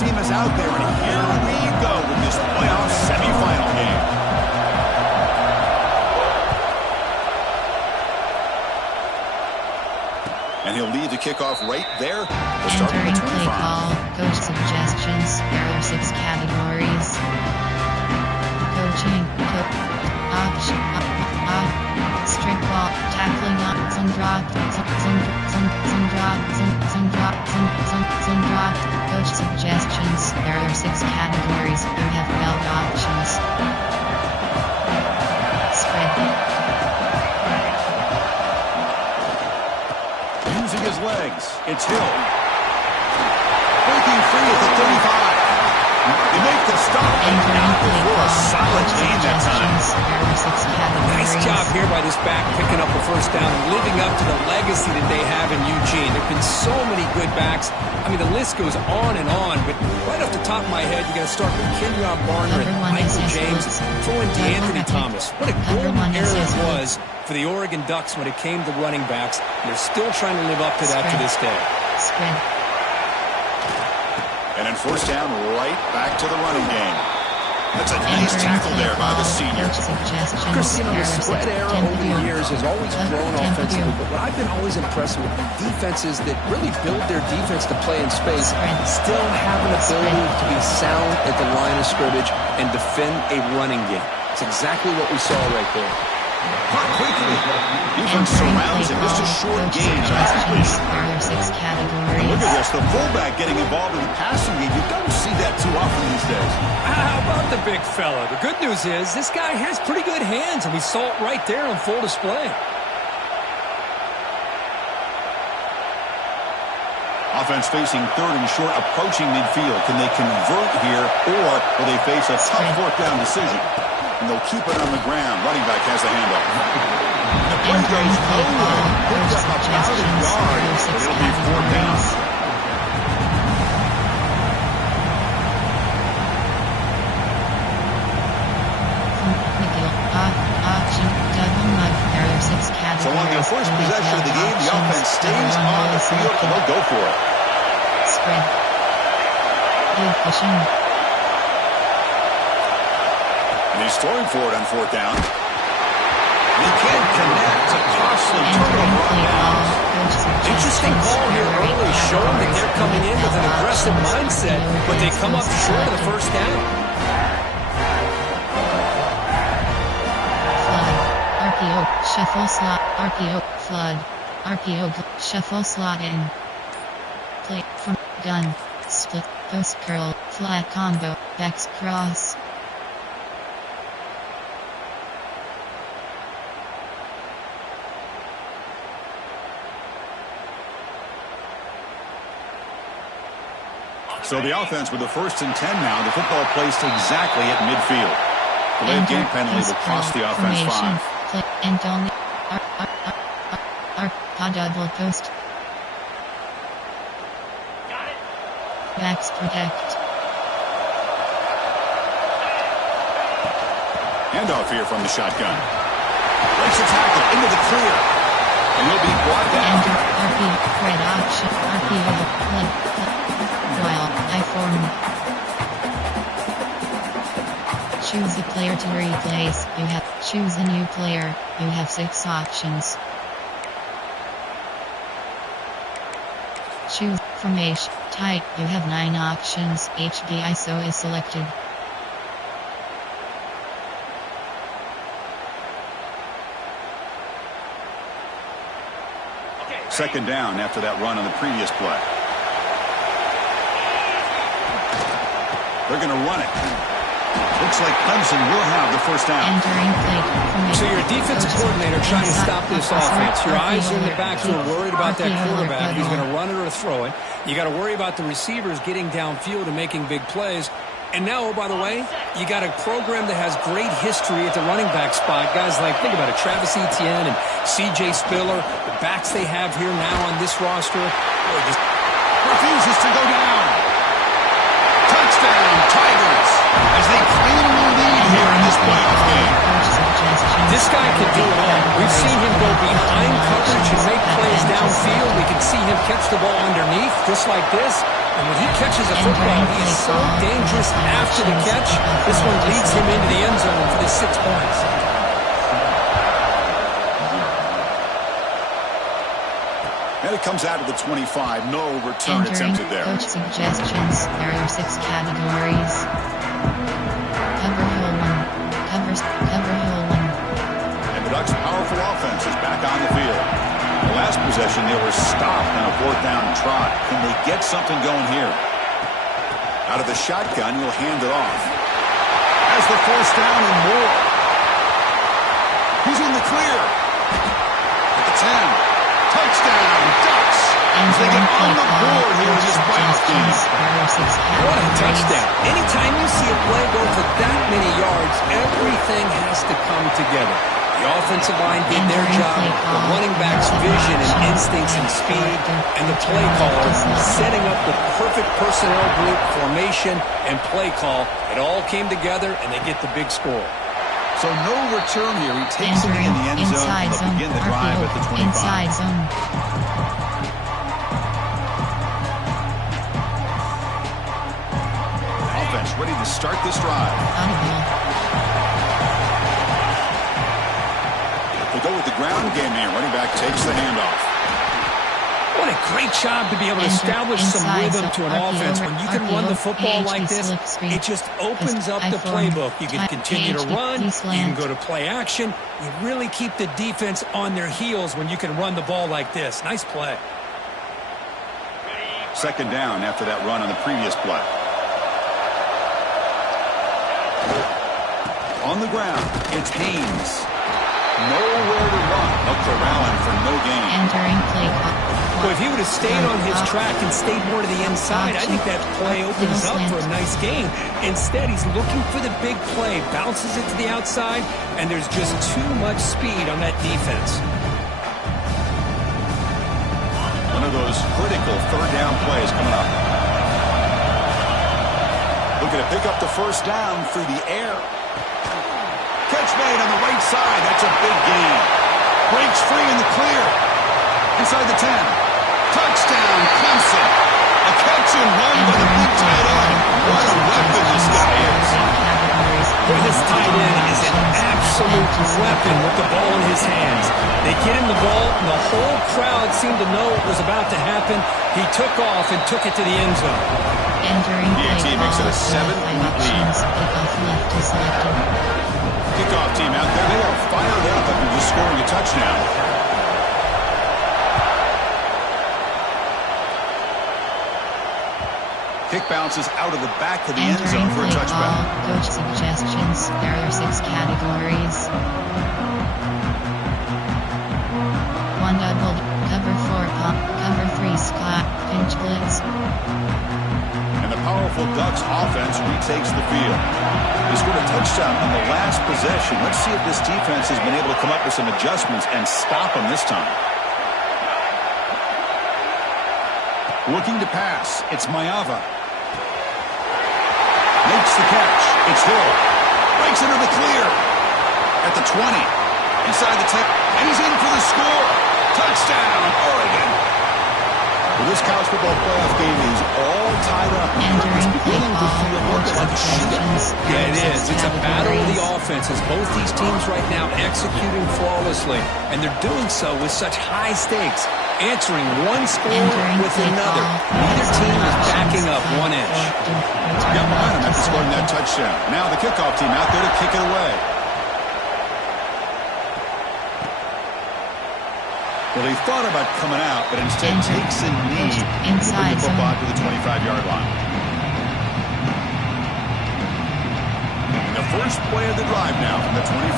team is out there, and here we go with this playoff semifinal game. And he'll lead the kickoff right there. Entering play call, coach suggestions. There are 6 categories. Coaching, option, strict ball, tackling up, some drop, coach suggestions. There are 6 categories. You have 12 options. Spread. Using his legs, it's Hill. Breaking free at the 35. They make the stop. Entering play For a call, solid coach gain that time. suggestions. There are 6 categories. Nice job here by this back, picking up the first down and living up to the legacy that they have in Eugene. There have been so many good backs. I mean, the list goes on and on, but right off the top of my head, you got to start with Kenyon Barner and Michael James. Throw in DeAnthony Thomas. What a golden era it was for the Oregon Ducks when it came to running backs. They're still trying to live up to that to this day. Spread. And then first down, right back to the running game. That's a nice tackle there by the senior. Chris, you know, the spread era over the years has always grown offensively, but what I've been always impressed with defenses that really build their defense to play in space still have an ability to be sound at the line of scrimmage and defend a running game. It's exactly what we saw right there. Caught quickly. Defense surrounds him. Just a short gain on that completion. There are 6 categories. Look at this. The fullback getting involved in the passing game. You don't see that too often these days. How about the big fella? The good news is this guy has pretty good hands, and we saw it right there on full display. Offense facing third and short, approaching midfield. Can they convert here, or will they face a tough fourth down decision? And they'll keep it on the ground. Running back has the handoff. The play goes nowhere. Picks up about a yard, but it'll be 4th down. So on their first possession of the game, the offense stays on the field, and they'll go for it. Spread. Good pushing. And he's throwing for it on 4th down. He can't connect. A costly turnover on downs. Interesting call here early, showing that they're coming in with an aggressive mindset, but they come up short of the first down. RPO, shuffle slot, RPO, flood, RPO, shuffle slot in. Play, from, gun, split, post curl, flat combo, backs cross. So the offense with the 1st and 10 now. The football placed exactly at midfield. The late game penalty will cost the offense 5. Play, and only, double post. Backs protect. Handoff here from the shotgun. Breaks a tackle into the clear. And he'll be brought down. Enter RP, red option, RPO, flood, while I form. Choose a player to replace. You have choose a new player. You have 6 options. Choose formation type. You have 9 options. HDISO is selected. Second down after that run on the previous play. They're going to run it. Looks like Clemson will have the first down. Entering plate. So you're a defensive coordinator trying to stop this offense. Your eyes are in the back, so you're worried about that quarterback. He's going to run it or throw it. You got to worry about the receivers getting downfield and making big plays. And now, oh, by the way, you got a program that has great history at the running back spot. Guys like, think about it, Travis Etienne and C.J. Spiller, the backs they have here now on this roster. Just refuses to go down. Touchdown, Tigers, as they claim the lead here in this playoff game. This guy can do it all. We've seen him go behind coverage and make plays downfield. We can see him catch the ball underneath, just like this. And when he catches a football, he is so dangerous after the catch. This one leads him into the end zone for the 6 points. And it comes out of the 25. No return attempted there. Coach suggestions. There are 6 categories. Cover hole 1. Cover hole 1. And the Ducks' powerful offense is back on the field. The last possession, they were stopped on a 4th down trot. Can they get something going here? Out of the shotgun, he'll hand it off. Has the 1st down and more. He's in the clear. At the 10. Touchdown, Ducks. As they get on the board here in this playoff game. What a touchdown. Anytime you see a play go for that many yards, everything has to come together. The offensive line did their job, the running back's vision and instincts and speed, and the play caller setting up the perfect personnel group, formation, and play call. It all came together, and they get the big score. So no return here. He takes it in the end zone and they'll begin the drive at the 25. Inside zone. Offense ready to start this drive. They go with the ground game here. Running back takes the handoff. What a great job to be able to establish some rhythm to an offense. When you can run the football like this, it just opens up the playbook. You can continue to run. You can go to play action. You really keep the defense on their heels when you can run the ball like this. Nice play. 2nd down after that run on the previous play. On the ground, it's Haynes. Nowhere to run. They'll corral him for no gain. Entering play clock. Well, if he would have stayed on his track and stayed more to the inside, I think that play opens up for a nice game. Instead, he's looking for the big play, bounces it to the outside, and there's just too much speed on that defense. One of those critical 3rd down plays coming up. Looking to pick up the 1st down through the air. Catch made on the right side. That's a big gain. Breaks free in the clear. Inside the 10. Touchdown, Clemson. A catch and run by the big tight end. What a weapon this guy is. Boy, this tight end is an absolute weapon with the ball in his hands. They get him the ball, and the whole crowd seemed to know it was about to happen. He took off and took it to the end zone. PAT makes it a 7-point lead. Kickoff team out there. They are fired up after just scoring a touchdown. Kick bounces out of the back of the end zone for a touchback. Coach suggestions. There are 6 categories. 1 double, cover 4 pop, cover 3 slot, pinch blitz. And the powerful Ducks offense retakes the field. They scored a touchdown on the last possession. Let's see if this defense has been able to come up with some adjustments and stop them this time. Looking to pass. It's Mayava. Makes the catch. It's Hill. Breaks into the clear. At the 20. Inside the 10. And he's in for the score. Touchdown, Oregon. Well, this college football playoff game is all tied up. It's beginning to feel like a shootout. Yeah, it is. It's a battle of the offenses. Both these teams right now executing flawlessly. And they're doing so with such high stakes. Answering one score with another. Neither team is backing up 1 inch. Got behind him after scoring that touchdown. Now the kickoff team out there to kick it away. Well, he thought about coming out, but instead takes a knee to bring the football to the 25-yard line. And the first play of the drive now from the 25.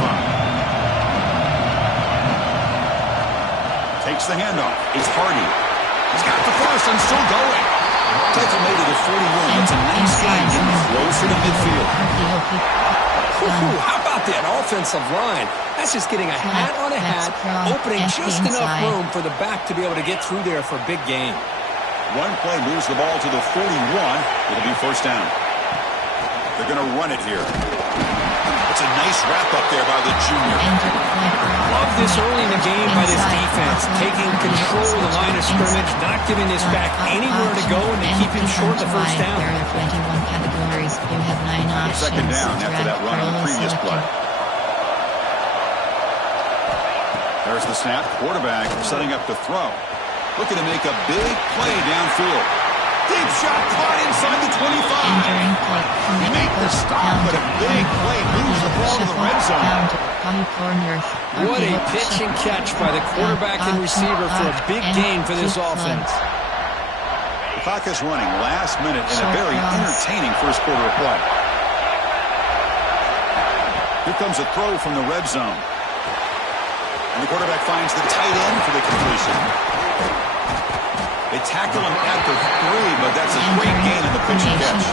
Takes the handoff. It's Hardy. He's got the first and still going. Tackle made to the 41. That's a nice gain. Getting closer to midfield. How about that offensive line? That's just getting a hat on a hat, opening just enough room for the back to be able to get through there for a big gain. One play moves the ball to the 41. It'll be 1st down. They're going to run it here. It's a nice wrap up there by the junior. Love this early in the game by this defense, taking control of the line of scrimmage, not giving this back anywhere to go, and they keep him short the first down. There are 21 categories. You have 9 options. Second down after that run on the previous play. There's the snap. Quarterback setting up to throw. Looking to make a big play downfield. Deep shot caught inside the 25. He made the stop, but a big play moves the ball to the red zone. What a pitch and catch by the quarterback and receiver for a big gain for this offense. The clock is running last minute in a very entertaining first quarter of play. Here comes a throw from the red zone. And the quarterback finds the tight end for the completion. They tackle him at the 3, but that's a great gain in the pitch and catch.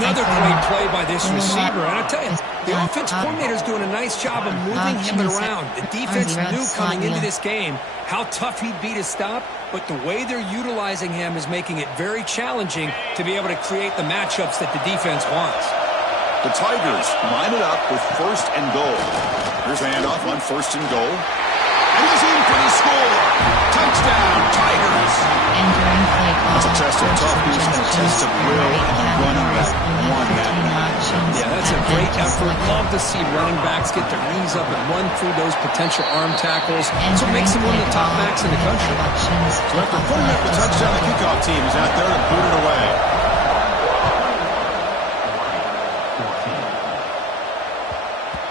Another great play by this receiver. And I tell you, the offense coordinator's doing a nice job of moving him around. The defense knew coming into this game how tough he'd be to stop, but the way they're utilizing him is making it very challenging to be able to create the matchups that the defense wants. The Tigers line it up with 1st and goal. Here's a handoff on 1st and goal. And he's in for the score. Touchdown, Tigers. That's a test of toughness and a test of will, and the running back won that. Yeah, that's a great effort. Love to see running backs get their knees up and run through those potential arm tackles. So it makes him one of the top backs in the country. So after putting up the touchdown, the kickoff team is out there to boot it away.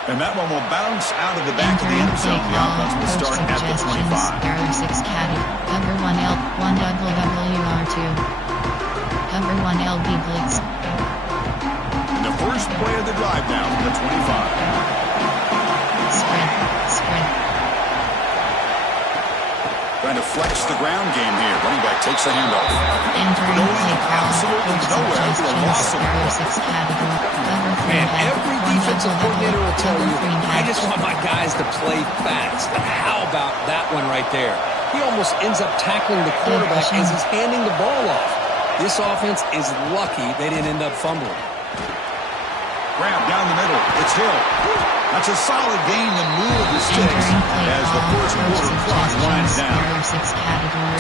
And that one will bounce out of the back of the end zone. The offense will start at the 25. Error 6 caddy. Cover 1L, 1 WWR2. Cover 1 LB blitz. And the first play of the drive now from the 25. Spread. Trying to flex the ground game here. Running back takes the handoff. Entering play call. Absolutely nowhere for a loss of Error 6 category. Cover 3 Man, every defensive coordinator will tell you, I just want my guys to play fast. But how about that one right there? He almost ends up tackling the quarterback as he's handing the ball off. This offense is lucky they didn't end up fumbling. Grab down the middle. It's Hill. That's a solid gain to move the sticks as the first quarter clock winds down.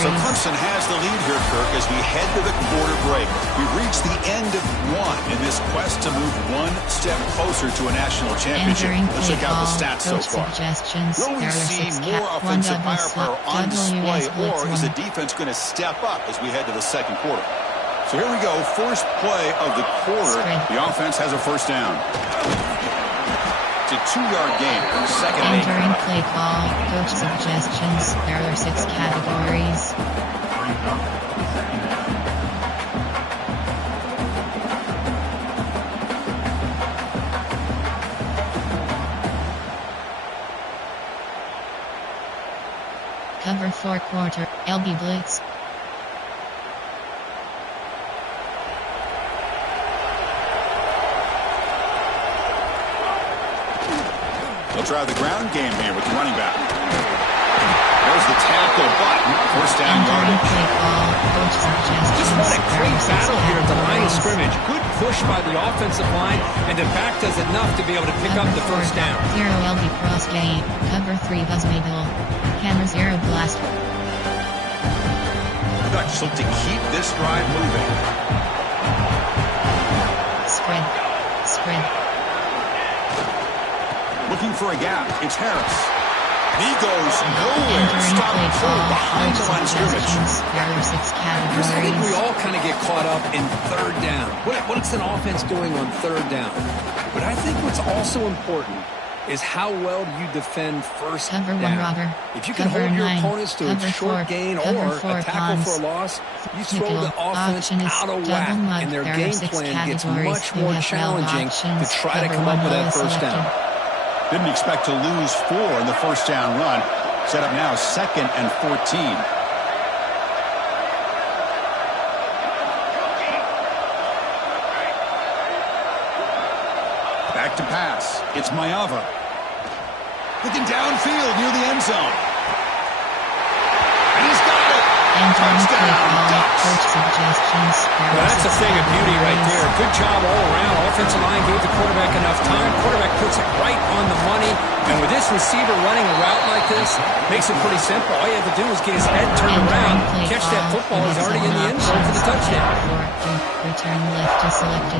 So Clemson has the lead here, Kirk, as we head to the quarter break. We've reached the end of one in this quest to move one step closer to a national championship. Let's check out the stats so far. Will we see more offensive firepower on display, or is the defense going to step up as we head to the second quarter? So here we go, first play of the quarter. The offense has a first down. It's a 2-yard gain. Second and 8. Entering play call, coach suggestions. There are 6 categories. Cover 4 quarter, LB blitz. They'll try the ground game here with the running back. There's the tackle, but first down yardage. Just what a great battle here at the line of scrimmage. Good push by the offensive line, and the back does enough to be able to pick up the first down. 0 LB cross game. Cover 3 buzz middle. Hammer 0 blast. Dutch look to keep this drive moving. Spread. Looking for a gap. It's Harris. He goes nowhere. Stop pull behind the line of scrimmage. I think we all kind of get caught up in third down. What's an offense doing on third down? But I think what's also important is how well you defend first cover down. 1 robber. If you can cover hold your 9. opponents to cover a short 4. gain cover or 4 a tackle cons. for a loss, you throw Nickel. the offense out of whack, and their game plan gets much more challenging to try to come up with that first down. Didn't expect to lose 4 in the first down run. Set up now 2nd and 14. Back to pass. It's Mayava. Looking downfield near the end zone. And he's got it. Touchdown, Ducks. Well, that's a thing of beauty right there. Good job all around. Offensive line gave the quarterback enough time. Quarterback puts it right on the money. And with this receiver running a route like this, makes it pretty simple. All you have to do is get his head turned around, catch that football. He's already in the end zone for the touchdown. Return left is selected.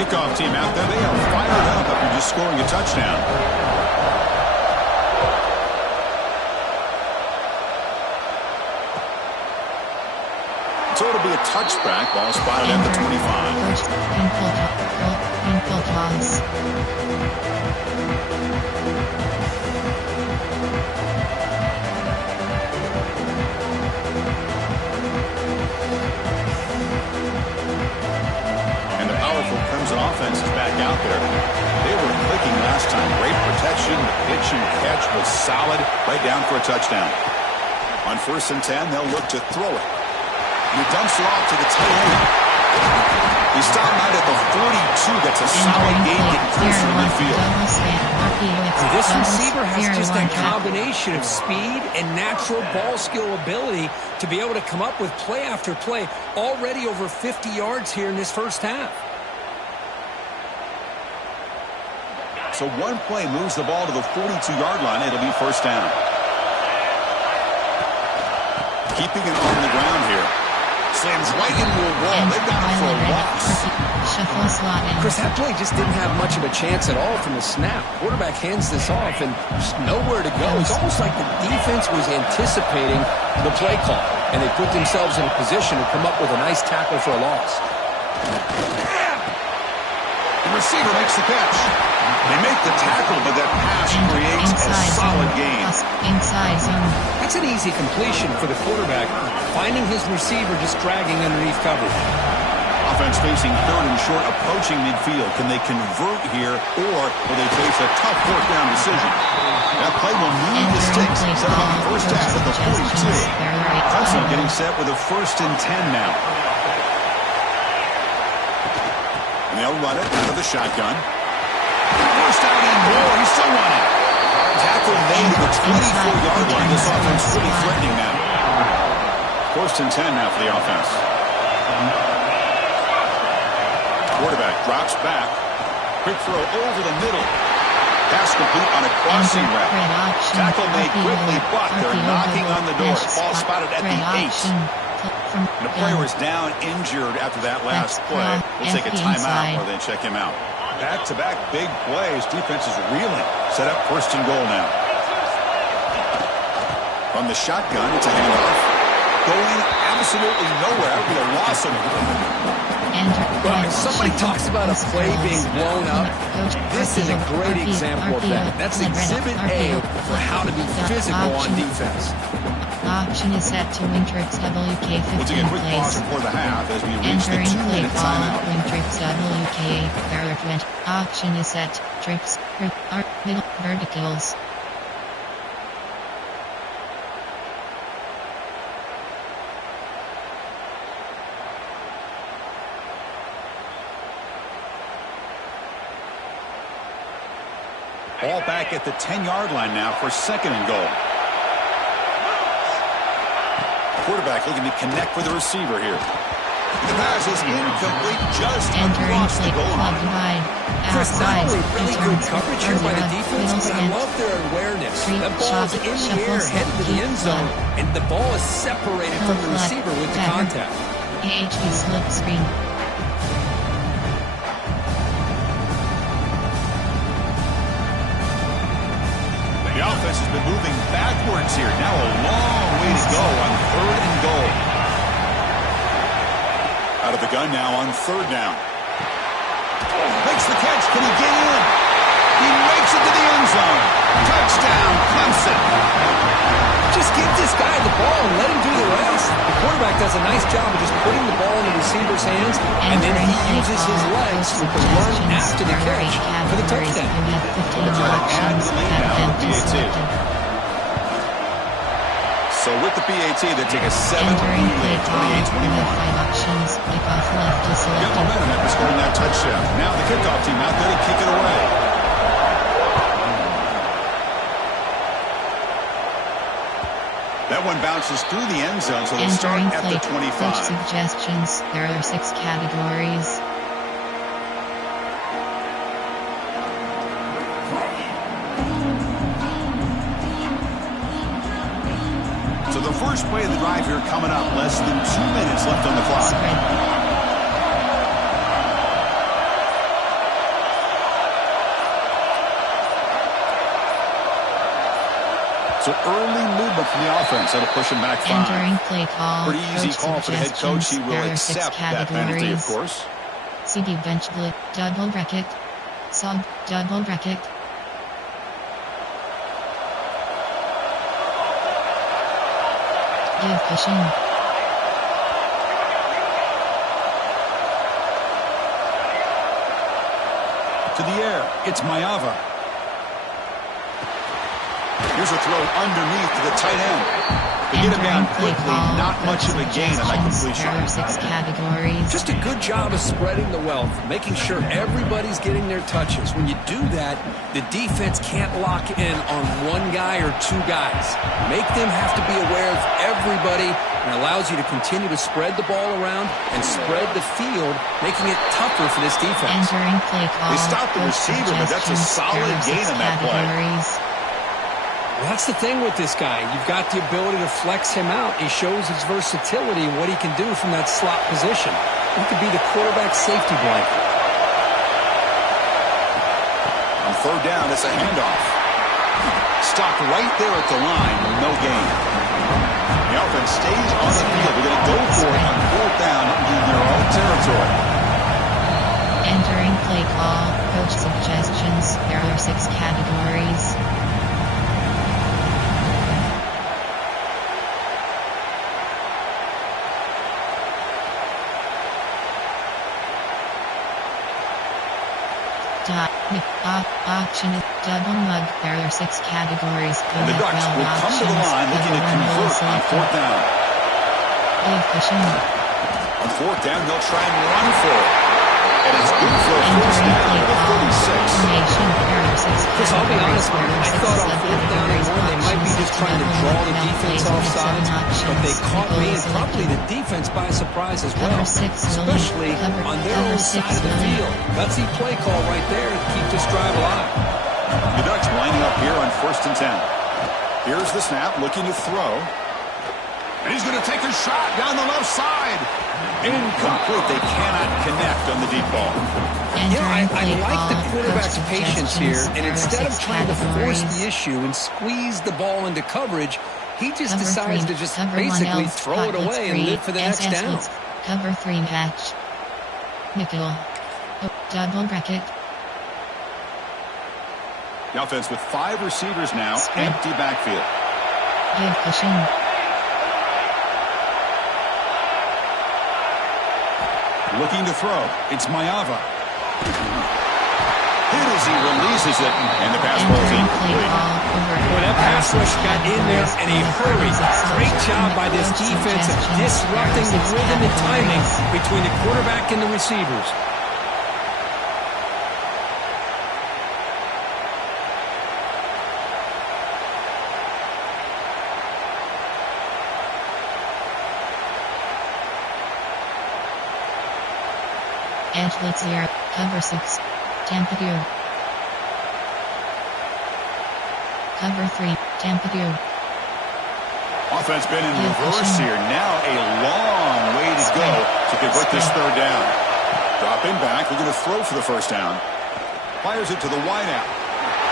Kickoff team out there. They are fired up after just scoring a touchdown. So it'll be a touchback. Ball spotted at the 25. First, painful toss. And the powerful Clemson offense is back out there. They were clicking last time. Great protection. The pitch and catch was solid. Right down for a touchdown. On 1st and 10, they'll look to throw it. He dumps it off to the tight end. He stopped out at the 42. That's a solid gain getting closer to midfield. This receiver has just that combination of speed and natural ball skill ability to be able to come up with play after play. Already over 50 yards here in this first half. So one play moves the ball to the 42-yard line. It'll be first down. Keeping it on the ground here. Slams right into a wall. They've got it for a loss. Chris, that play just didn't have much of a chance at all from the snap. Quarterback hands this off and just nowhere to go. It's almost like the defense was anticipating the play call, and they put themselves in a position to come up with a nice tackle for a loss. The receiver makes the catch. They make the tackle, but that pass creates a solid gain. Inside zone. That's an easy completion for the quarterback, finding his receiver just dragging underneath coverage. Offense facing 3rd and short, approaching midfield. Can they convert here, or will they face a tough 4th down decision? That play will move the sticks. Set up on the first half at the 42. Clemson getting set with a 1st and 10 now. And they'll run it out of the shotgun. First down and more. He's still running. Tackle made at the 24-yard line. This offense really threatening now. 1st and 10 now for the offense. Quarterback drops back. Quick throw over the middle. Pass complete on a crossing route. Tackle made quickly, but they're knocking on the door. Ball spotted at the 8. And the player is down injured after that last play. We'll take a timeout or then check him out. Back-to-back big plays. Defense is reeling. Set up 1st and goal now. From the shotgun, it's a handoff. Going absolutely nowhere. That would be a loss of Well, somebody talks about a play being blown up. This is a great example of that. That's exhibit A for how to be physical on defense. Option is set to Wintrix WK 15 We'll take a quick pause plays. before the half as we reach the Entering play 2-minute call timeout. Wintrix WK Vertical. Option is set. Trips. Middle verticals. Ball back at the 10-yard line now for 2nd and goal. Quarterback looking to connect with the receiver here. The pass is incomplete just Entering across the play goal call line. divide. Chris, not Outside. only really good coverage here by the defense, but I Middle love their awareness. Street That ball's shot, in the shuffle, air, headed to the end zone, and the ball is separated from the receiver with the contact. AHP slip screen. The offense has been moving backwards here. Now a long way to go on 3rd and goal. Out of the gun now on 3rd down. Makes the catch. Can he get in? He makes it to the end zone. Touchdown, Clemson. Just give this guy the ball and let him do the rest. The quarterback does a nice job of just putting the ball in the receiver's hands, and then he uses his legs with the run after the catch for the touchdown. So with the PAT, they take a 7-lead lead, 28-21. Get momentum after scoring that touchdown. Now the kickoff team out there to kick it away. That one bounces through the end zone, so they'll start at the 25. Coach suggestions. There are 6 categories. first play of the drive here coming up. Less than 2 minutes left on the clock. So early movement from the offense. That'll push him back 5. Entering play call. Pretty easy call for the head coach. He will accept that penalty, of course. CD bench blitz. Double bracket. Sub. Double bracket. Give pushing. To the air. It's Mayava. Here's a throw underneath to the tight end. They get him down quickly. Not much of a gain on that completion. Just a good job of spreading the wealth, making sure everybody's getting their touches. When you do that, the defense can't lock in on one guy or two guys. Make them have to be aware of everybody, and allows you to continue to spread the ball around and spread the field, making it tougher for this defense. Entering play call. They stopped the receiver, but that's a solid gain on that play. Well, that's the thing with this guy. You've got the ability to flex him out. He shows his versatility and what he can do from that slot position. He could be the quarterback safety blanket. On third down, it's a handoff. Stopped right there at the line with no gain. The offense stays on the field. They're going to go for it on fourth down in their own territory. Entering play call. Coach suggestions. There are 6 categories. Option is double mug. There are 6 categories. And the Ducks will come to the line looking to convert on fourth down. On fourth down, they'll try and run for it. And it's good for a first down at the 46. Because I'll be honest, I thought on fourth down and 1 they might be just trying to draw the defense off sides, but they caught me and probably the defense by surprise as well, especially on their own side of the field. Gutsy play call right there to keep this drive alive. The Ducks lining up here on 1st and 10. Here's the snap, looking to throw. And he's going to take a shot down the left side. Incomplete. They cannot connect on the deep ball. Yeah, I like the quarterback's patience here, and instead of trying to force the issue and squeeze the ball into coverage, he just decides to just basically throw it away and live for the next down. Cover 3 match. Nickel. Double bracket. The offense with 5 receivers now, empty backfield. Give pushing. Looking to throw. It's Mayava. Hit as he releases it, and the pass ball's incomplete. Boy, that pass rush got in there in a hurry. Great job by this defense of disrupting the rhythm and timing between the quarterback and the receivers. Edge blitz 0, cover 6, Tampa 2. Cover 3, Tampa 2. Offense been in reverse here. Now a long way to go to convert this third down. Dropping back, looking to throw for the first down. Fires it to the wideout.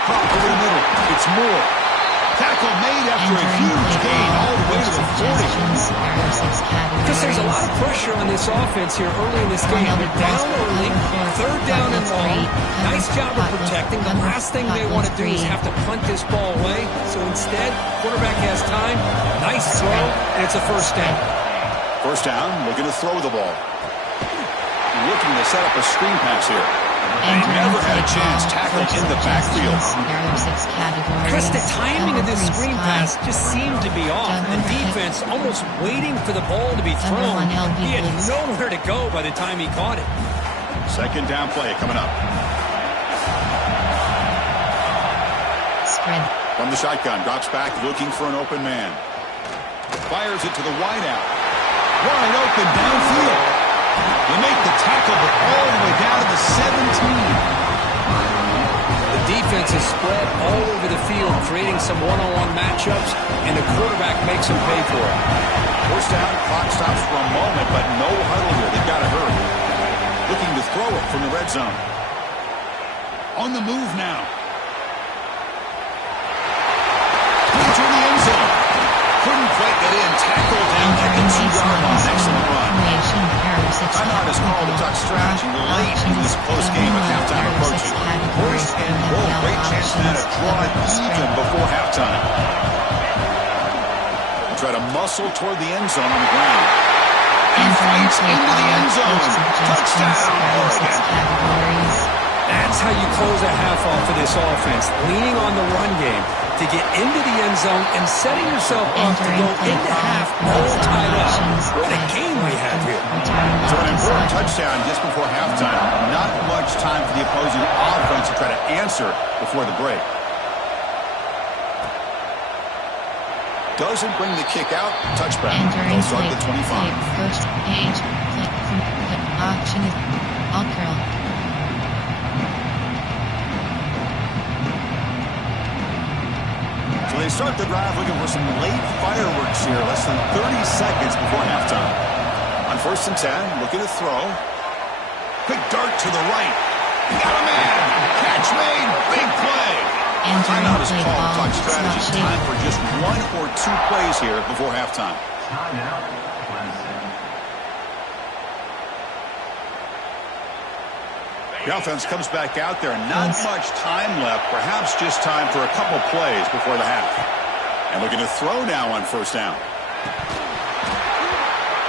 Pop over the middle. It's Moore. Tackle made after a huge gain all the way to the 40. Because there's a lot of pressure on this offense here early in this game. They're down early, third down and long. Nice job of protecting. The last thing they want to do is have to punt this ball away. So instead, quarterback has time. Nice throw, and it's a first down. First down, looking to throw the ball. Looking to set up a screen pass here. They never had a chance tackling in the backfield. Chris, the timing of this screen pass just seemed to be off. The defense almost waiting for the ball to be thrown. He had nowhere to go by the time he caught it. Second down play coming up. Spread. From the shotgun, drops back looking for an open man. Fires it to the wideout. Wide open downfield. They make the tackle, but all the way down to the 17. The defense is spread all over the field, creating some one-on-one matchups, and the quarterback makes them pay for it. First down, clock stops for a moment, but no huddle here. They've got to hurry. Looking to throw it from the red zone. On the move now. Into the end zone. Couldn't quite get in. Tackled down at the 2-yard line. Excellent run. Timeout is called to touch strategy late in this close game with halftime approaching. First and goal. Great chance now to draw it even before halftime. We'll try to muscle toward the end zone on the ground. And fights into the end zone. Touchdown, Oregon. That's how you close a half off of this offense. Leaning on the run game to get into the end zone and setting yourself up to go into half all tied up. What a game we have here. So an important touchdown just before halftime. Not much time for the opposing offense to try to answer before the break. Doesn't bring the kick out. Touchback. They'll start at the 25. First page. Option is all curl. So they start the drive looking for some late fireworks here. Less than 30 seconds before halftime. On 1st and 10, looking to throw. Quick dart to the right. Got a man. Catch made. Big play. Timeout is called. Talk strategy. Time for just 1 or 2 plays here before halftime. The offense comes back out there. Not much time left. Perhaps just time for a couple plays before the half. And looking to throw now on 1st down.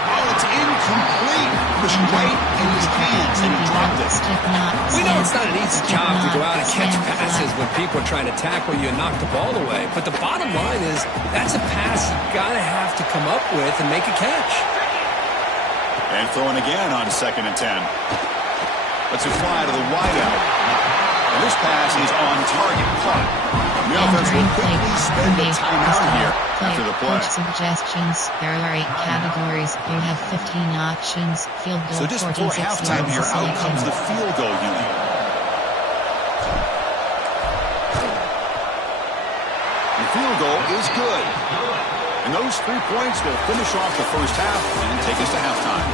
Oh, it's incomplete. It was right in his hands, and he dropped it. We know it's not an easy job to go out and catch passes when people are trying to tackle you and knock the ball away. But the bottom line is that's a pass you've got to have to come up with and make a catch. And throwing again on 2nd and 10. Lets it fly to the wideout. And this pass is on target. Caught. The offense will quickly spend the timeout here after the play. Suggestions. There are 8 categories. You have 15 options. Field goal. So just before halftime here, out comes the field goal unit. The field goal is good. And those 3 points will finish off the first half and take us to halftime.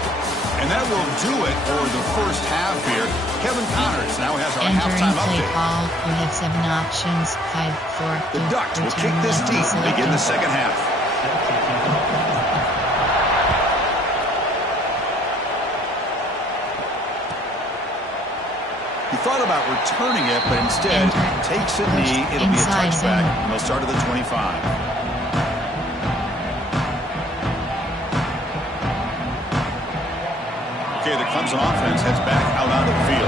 And that will do it for the first half here. Kevin Connors now has our halftime update. Ball, we have 7 options. 5, 4. The Ducks will kick this deep and begin the second half. He thought about returning it, but instead takes a knee. It'll be a touchback, and they'll start at the 25. Okay, the Clemson offense heads back out onto the field.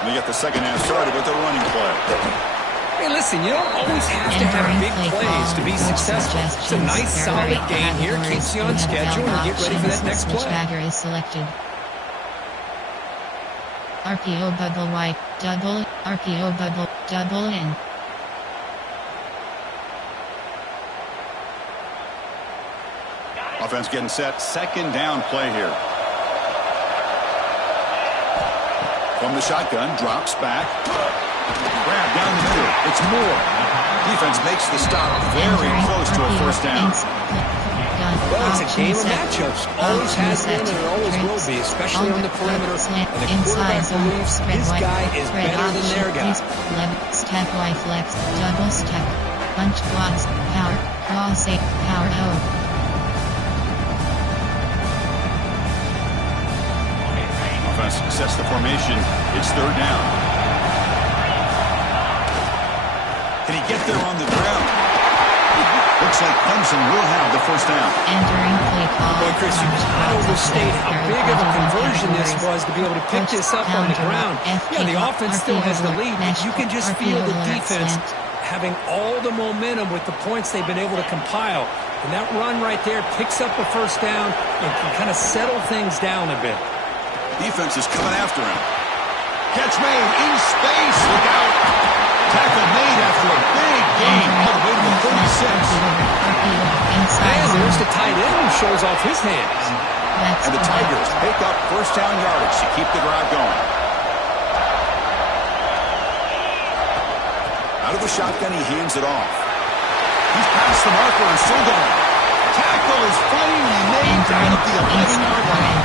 And they get the second half started with the running play. Hey, listen, you don't always have to have big plays to be successful. It's a nice, solid game here. Keeps you on schedule and get ready for that next play. Bagger is selected. RPO bubble white, double, RPO bubble, double in. Offense getting set, 2nd down play here. From the shotgun, drops back. Grab down the middle, it's Moore. Defense makes the stop very close to a 1st down. Well, it's a game of matchups. Always has been and it always will be, especially on the perimeter. And the quarterback believes his guy is better than their guy. Step Y flex, double step, punch quads, power, cross 8, power O. Offense sets the formation. It's 3rd down. Can he get there on the ground? Looks like Clemson will have the 1st down. Entering play call. Boy, Chris, you cannot overstate how big of a conversion this was to be able to pick this up on the ground. Yeah, the offense still has the lead, but you can just feel the defense having all the momentum with the points they've been able to compile. And that run right there picks up a 1st down and can kind of settle things down a bit. Defense is coming after him. Catch made in space. Look out. Tackle made after a big gain all the way to the 36. And there's the tight end who shows off his hands. And the Tigers pick up first down yardage to keep the drive going. Out of the shotgun, he hands it off. He's past the marker and still going. Tackle is finally made down at the 11-yard line.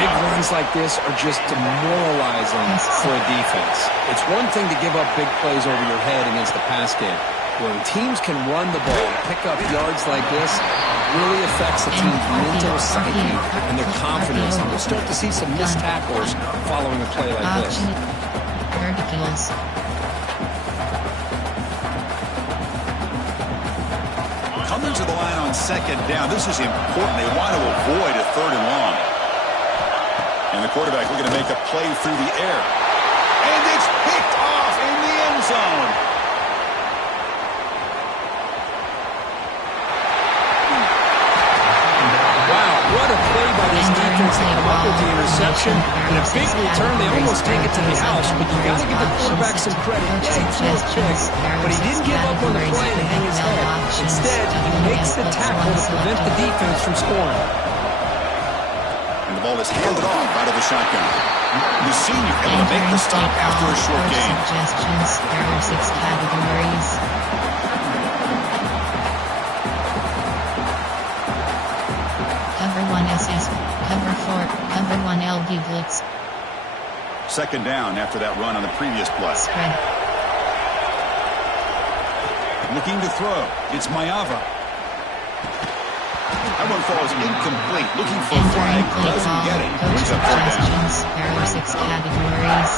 Big runs like this are just demoralizing for a defense. It's one thing to give up big plays over your head against the pass game. When teams can run the ball and pick up yards like this, it really affects the team's mental psyche and their confidence. And we'll start to see some missed tackles following a play like this. Verticals. Coming to the line on second down. This is important. They want to avoid a third and long. And the quarterback looking to make a play through the air. And it's picked off in the end zone. Wow, what a play by this defense to come up with the interception. And a big return. They almost take it to the house. But you got to give the quarterback some credit. Yeah, he threw a pick, but he didn't give up on the play to hang his head. Instead, he makes the tackle to prevent the defense from scoring. And the ball is handed off out of the shotgun. The senior able to make the stop after a short gain. Suggestions. There are 6 categories. Cover 1 SS. Cover 4. Cover 1 LB blitz. Second down after that run on the previous play. Spread. Looking to throw. It's Mayava. That one falls incomplete. Looking for a flag. Doesn't get it. Brings up third down. There are 6 categories.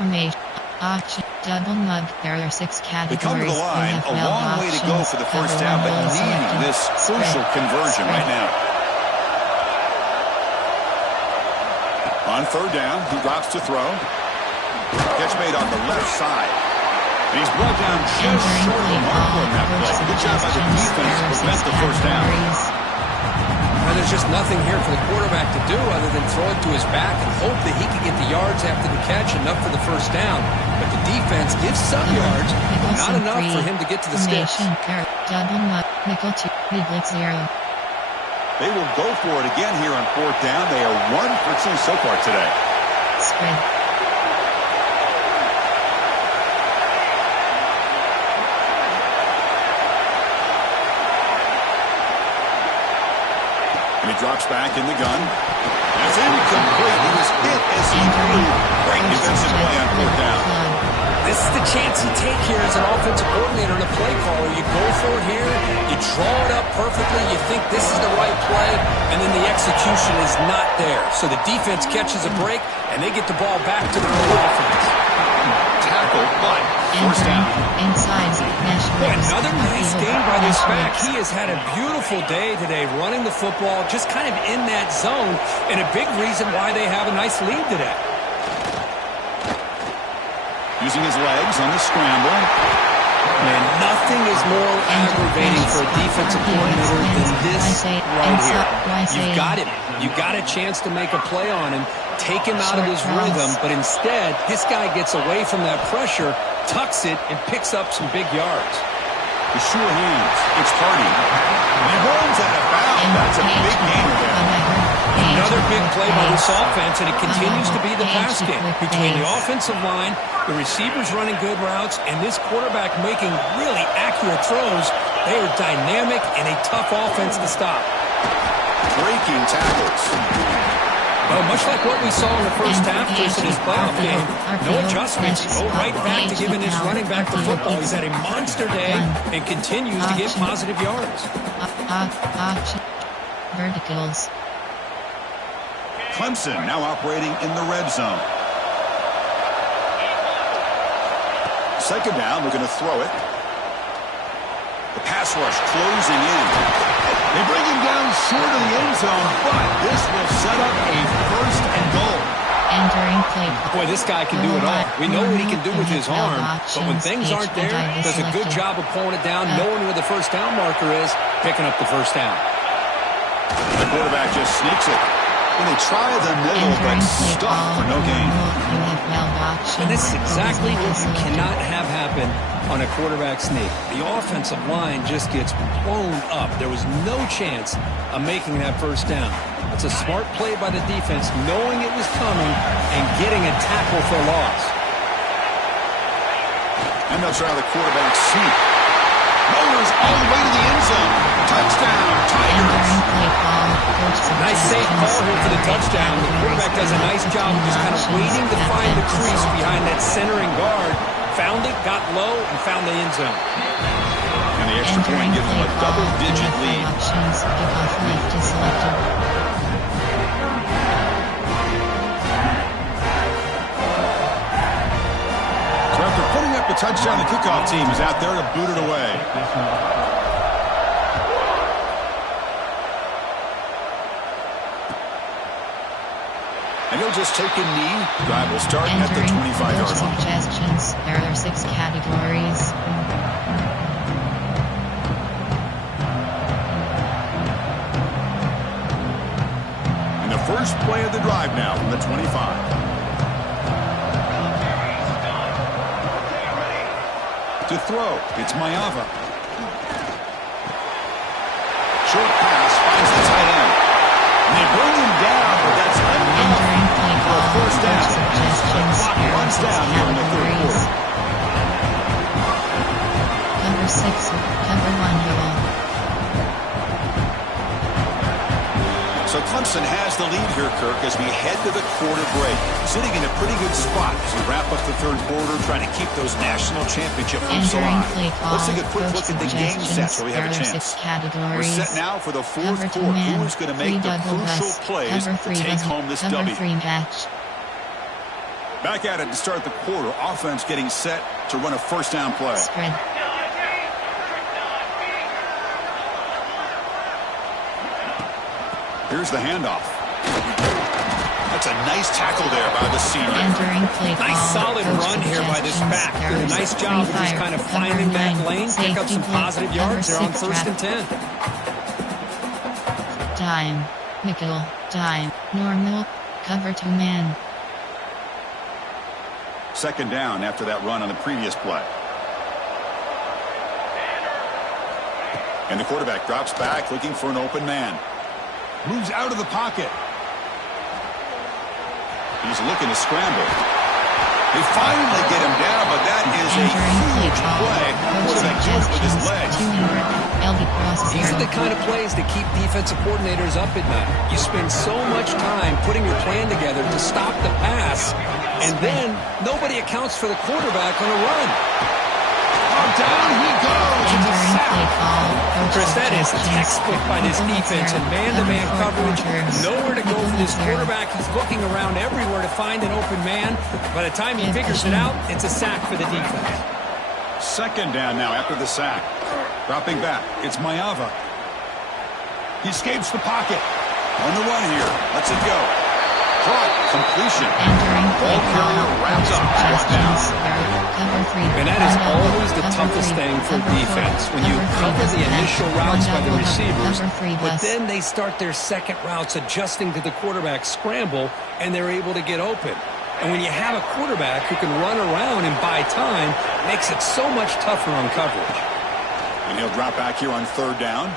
Formation. Auction. Double mug. There are 6 categories. They come to the line. A long way to go for the first down, but needing this crucial conversion right now. On third down, he drops to throw. Catch made on the left side. And he's brought down just short of the mark on that play. Good job by the defense to prevent the first down. Well, there's just nothing here for the quarterback to do other than throw it to his back and hope that he can get the yards after the catch, enough for the first down. But the defense gives some yards, not enough for him to get to the sticks. Double mug. Nickel 2. Big blitz 0. They will go for it again here on fourth down. They are 1 for 2 so far today. Spread. And he drops back in the gun. That's incomplete. He was hit as he threw. Great defensive play on fourth down. This is the chance you take here as an offensive coordinator and a play caller. You go for it here, you draw it up perfectly, you think this is the right play, and then the execution is not there. So the defense catches a break, and they get the ball back to their own offense. Tackle, but first down. Inside. Boy, another nice game by this back. He has had a beautiful day today running the football, just kind of in that zone, and a big reason why they have a nice lead today. Using his legs on the scramble. Man, nothing is more aggravating for a defensive coordinator than this right here. You've got him. You've got a chance to make a play on him, take him out of his rhythm, but instead, this guy gets away from that pressure, tucks it, and picks up some big yards. The sure hands. It's Hardy. And he runs out of bounds. That's a big gainer there. Another big play by this offense, and it continues to be the pass game. Between the offensive line, the receivers running good routes, and this quarterback making really accurate throws, they are dynamic and a tough offense to stop. Breaking tackles. Well, much like what we saw in the first half versus his playoff game, no adjustments. Go right back to giving his running back the football. He's had a monster day and continues to get positive yards. Verticals. Clemson now operating in the red zone. Second down, we're going to throw it. The pass rush closing in. They bring him down short of the end zone, but this will set up a first and goal. Entering play. Boy, this guy can do it all. We know what he can do with his arm, but when things aren't there, does a good job of pulling it down, knowing where the first down marker is, picking up the first down. The quarterback just sneaks it. When they try the middle, but stuck for no gain. And this is exactly what you cannot have happen on a quarterback sneak. The offensive line just gets blown up. There was no chance of making that first down. It's a smart play by the defense, knowing it was coming and getting a tackle for loss. And they'll try the quarterback sneak. Motors all the way to the end zone. Touchdown, Tigers. Nice safe call here for the touchdown. The quarterback does a nice job of just kind of waiting to find the crease behind that centering guard. Found it, got low, and found the end zone. And the extra point gives them a double-digit lead. So after putting up the touchdown, the kickoff team is out there to boot it away. And he'll just take a knee. Drive will start at the 25-yard line. Suggestions. There are 6 categories. And the first play of the drive now from the 25. To throw, it's Mayava. Short pass finds the tight end. And they bring him down, but that's enough for a first down. The clock runs down here in the third quarter. Cover 6, cover 1 goal. So Clemson has the lead here, Kirk, as we head to the quarter break. Sitting in a pretty good spot as we wrap up the third quarter, trying to keep those national championship hopes alive. Let's take a quick look at the game set so we have a chance. We're set now for the fourth quarter. Who's going to make the crucial plays to take home this W? Back at it to start the quarter. Offense getting set to run a first down play. Spread. Here's the handoff. That's a nice tackle there by the senior. Nice solid run here by this back. Did a nice job of just kind of finding that lane, pick up some positive yards there on 1st and 10. Dime, nickel, dime, normal, cover 2 man. Second down after that run on the previous play. And the quarterback drops back looking for an open man. Moves out of the pocket. He's looking to scramble. They finally get him down, but that is a huge play. Quarterback doing it with his legs. These are the kind of plays that keep defensive coordinators up at night. You spend so much time putting your plan together to stop the pass, and then nobody accounts for the quarterback on a run. Down he goes. Chris, that is textbook by this defense and man-to-man coverage. Nowhere to go for this quarterback. He's looking around everywhere to find an open man. By the time he figures it out, it's a sack for the defense. Second down now after the sack. Dropping back. It's Mayava. He escapes the pocket. On the run here. Lets it go. Caught. Completion. Ball carrier wrapped up. Brought down. And that is always the toughest thing for defense. When you cover the initial routes by the receivers, but then they start their second routes adjusting to the quarterback scramble, and they're able to get open. And when you have a quarterback who can run around and buy time, it makes it so much tougher on coverage. And he'll drop back here on third down.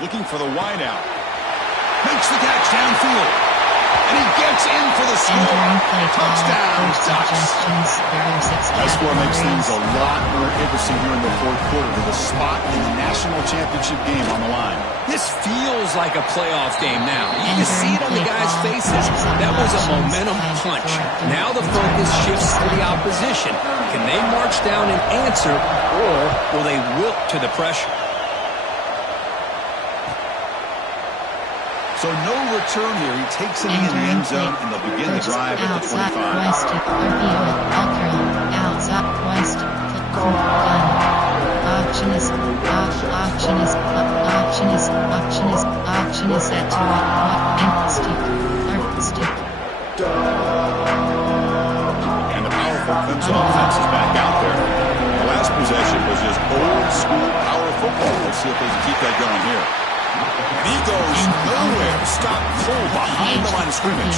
Looking for the wideout. Makes the catch downfield. And he gets in for the score. Touchdown, Ducks. That score makes things a lot more interesting here in the fourth quarter with a spot in the national championship game on the line. This feels like a playoff game now. You can see it on the guys' faces. That was a momentum punch. Now the focus shifts to the opposition. Can they march down and answer, or will they wilt to the pressure? So no return here. He takes it in the end zone, and they'll begin the drive at the 25. And the powerful Clemson offense is back out there. The last possession was just old school power football. Let's see if they can keep that going here. And he goes nowhere. Stop cold behind the line of scrimmage.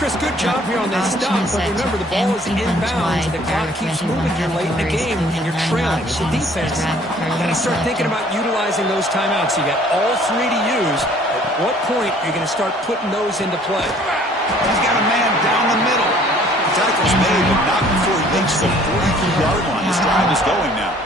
Chris, good job here on that stop, but remember the ball is inbounds and the clock keeps moving here late in the game and you're trailing. As a defense, you got to start thinking about utilizing those timeouts. You got all three to use. At what point are you going to start putting those into play? He's got a man down the middle. The tackle's made, but not before he makes the 42-yard line. His drive is going now.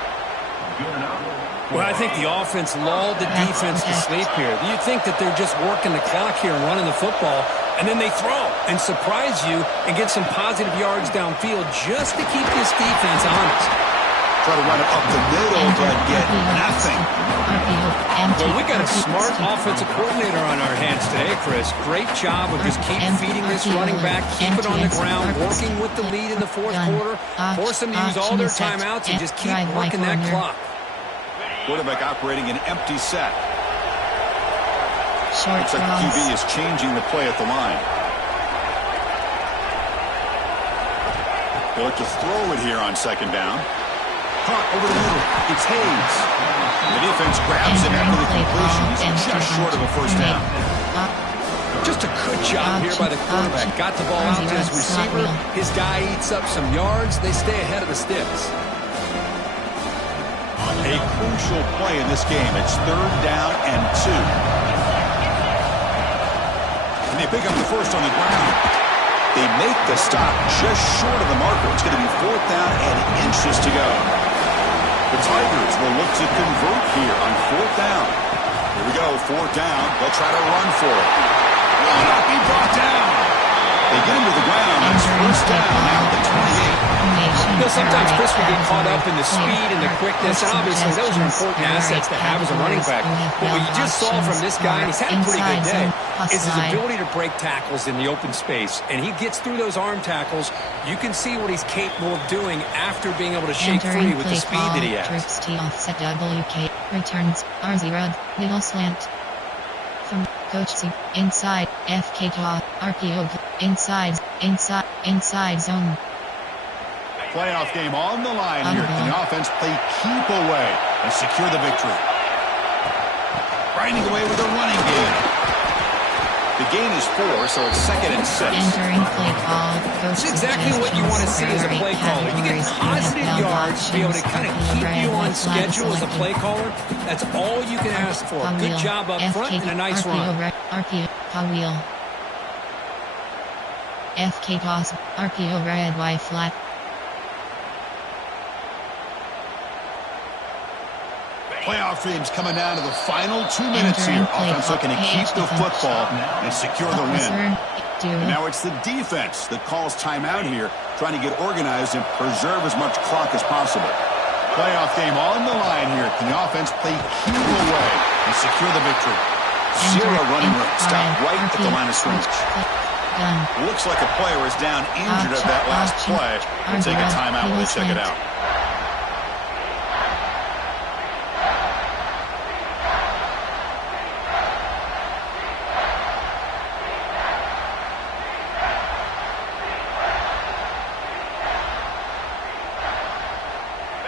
Well, I think the offense lulled the defense to sleep here. You think that they're just working the clock here and running the football, and then they throw and surprise you and get some positive yards downfield just to keep this defense honest. Try to run it up the middle, but get nothing. Well, we got a smart offensive coordinator on our hands today, Chris. Great job of just keep feeding this running back, keep it on the ground, working with the lead in the fourth quarter, force them to use all their timeouts, and just keep working that clock. Quarterback operating an empty set. Looks like the QB is changing the play at the line. They look to throw it here on second down. Caught over the middle. It's Hayes. The defense grabs him after the completion. He's just short of a first down. Just a good job here by the quarterback. Got the ball out to his receiver. His guy eats up some yards. They stay ahead of the sticks. A crucial play in this game. It's 3rd down and 2. And they pick up the first on the ground. They make the stop just short of the marker. It's going to be 4th down and inches to go. The Tigers will look to convert here on 4th down. Here we go, 4th down. They'll try to run for it. Will not be brought down. They get him to the ground. It's 1st down now at the 28. You know, sometimes, Chris, we get caught up in the speed and the quickness, and obviously those are important assets to have as a running back. But what you just saw from this guy, and he's had a pretty good day, is his ability to break tackles in the open space. And he gets through those arm tackles. You can see what he's capable of doing after being able to shake free with the speed that he has. Offset WK returns R0 middle slant from Coach C inside FK top RPO inside zone. Playoff game on the line here. Can the offense play keep away and secure the victory? Grinding away with a running game. The gain is 4, so it's 2nd and 6. Entering play call. That's exactly what you want to see as a play caller. You get positive yards to be able to kind of keep you on schedule as a play caller. That's all you can ask for. Good job up front and a nice run. RPO wheel. FK toss. RPO red Y flat. Playoff dreams coming down to the final 2 minutes here. Offense looking to keep the football and secure the win. And now it's the defense that calls timeout here, trying to get organized and preserve as much clock as possible. Playoff game on the line here. Can the offense play keep away and secure the victory? 0 running room. Stop right at the line of scrimmage. Looks like a player is down injured at that last play. We'll take a timeout while they check it out.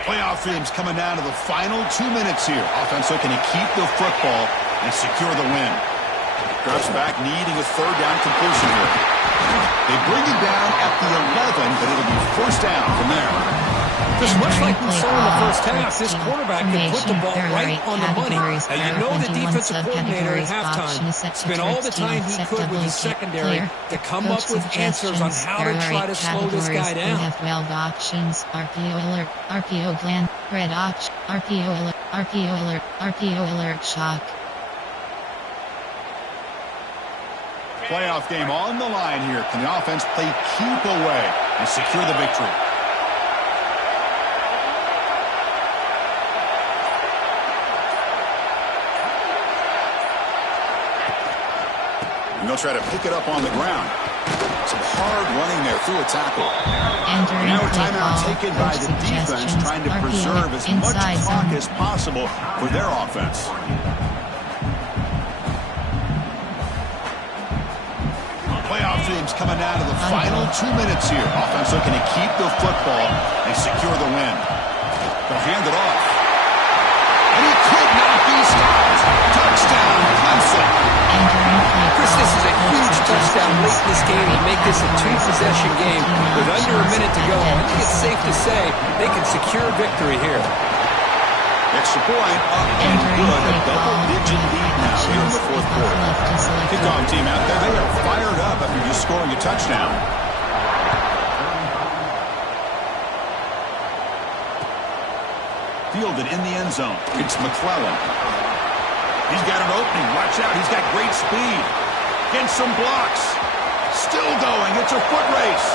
Playoff dreams coming down to the final 2 minutes here. Offense looking to keep the football and secure the win. Drops back, needing a 3rd down completion here. They bring it down at the 11, but it'll be 1st down from there. Just much like we saw in the first half, this quarterback can put the ball right on the money. Now, you know the defensive coordinator at halftime spent all the time he could with his secondary to come up with answers on how to try to slow this guy down. We have 12 options. RPO alert, RPO gland, red option, RPO alert, RPO alert, RPO alert shock. Playoff game on the line here. Can the offense play keep away and secure the victory? And they'll try to pick it up on the ground. Some hard running there through a tackle. Now a timeout taken by the defense, trying to preserve as much clock as possible for their offense. Playoff dreams coming down to the final 2 minutes here. Offense looking to keep the football and secure the win. They'll hand it off. And he could not be stopped. this game and make this a two-possession game with under a minute to go. I think it's safe to say they can secure victory here. Extra point up and good. A double-digit lead now here in the fourth quarter. Kickoff team out there, they are fired up after just scoring a touchdown. Fielded in the end zone. It's McClellan. He's got an opening. Watch out. He's got great speed. Getting some blocks. Still going. It's a foot race.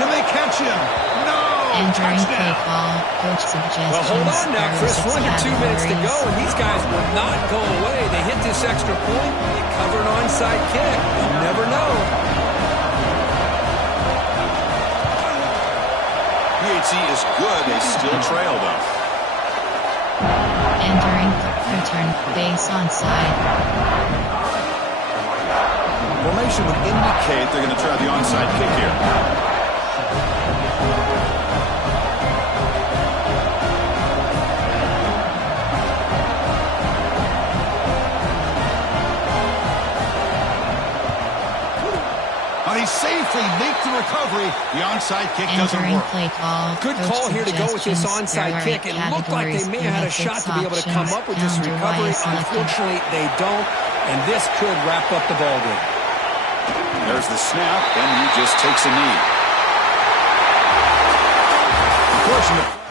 Can they catch him? No. Entering play call. Coach suggestions. Well, hold on now, Chris. We're under 2 minutes to go, and these guys will not go away. They hit this extra point. They cover an onside kick. You never know. PHC is good. They still trail, though. Entering return base onside. Formation would indicate they're going to try the onside kick here. They safely make the recovery. The onside kick doesn't work. Play call. Good call here to go with this onside kick. It looked like they may have had a shot to be able to come up with this recovery. Unfortunately, they don't, and this could wrap up the ballgame. There's the snap, and he just takes a knee. Unfortunately.